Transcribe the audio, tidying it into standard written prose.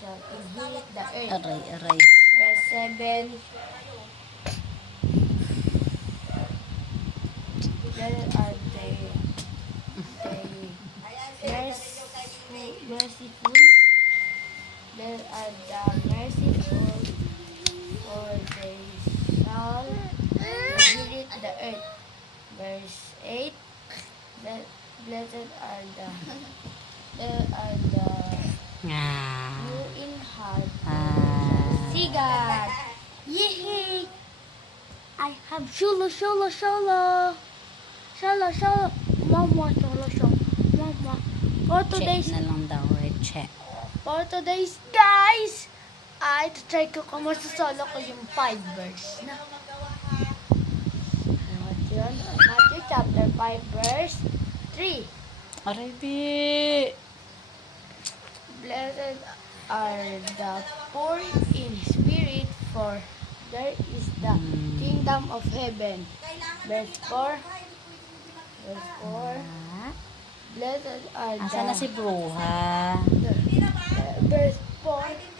shall inherit the earth. Aray. Verse 7. There are merciful. There are the merciful, for they shall inherit the earth. Verse 8. Blessed are the who in heart see God. Yay! I have solo. Mama, Mama. For today's Check na lang daw. Check. For today's guys, ay try ko kung masasolo ko yung 5 verse na. Matthew chapter 5 verse 3. Aray, bi. Blessed are the poor in spirit, for there is the kingdom of heaven. Verse 4. Blessed are Asa na si Bruha? Verse 4.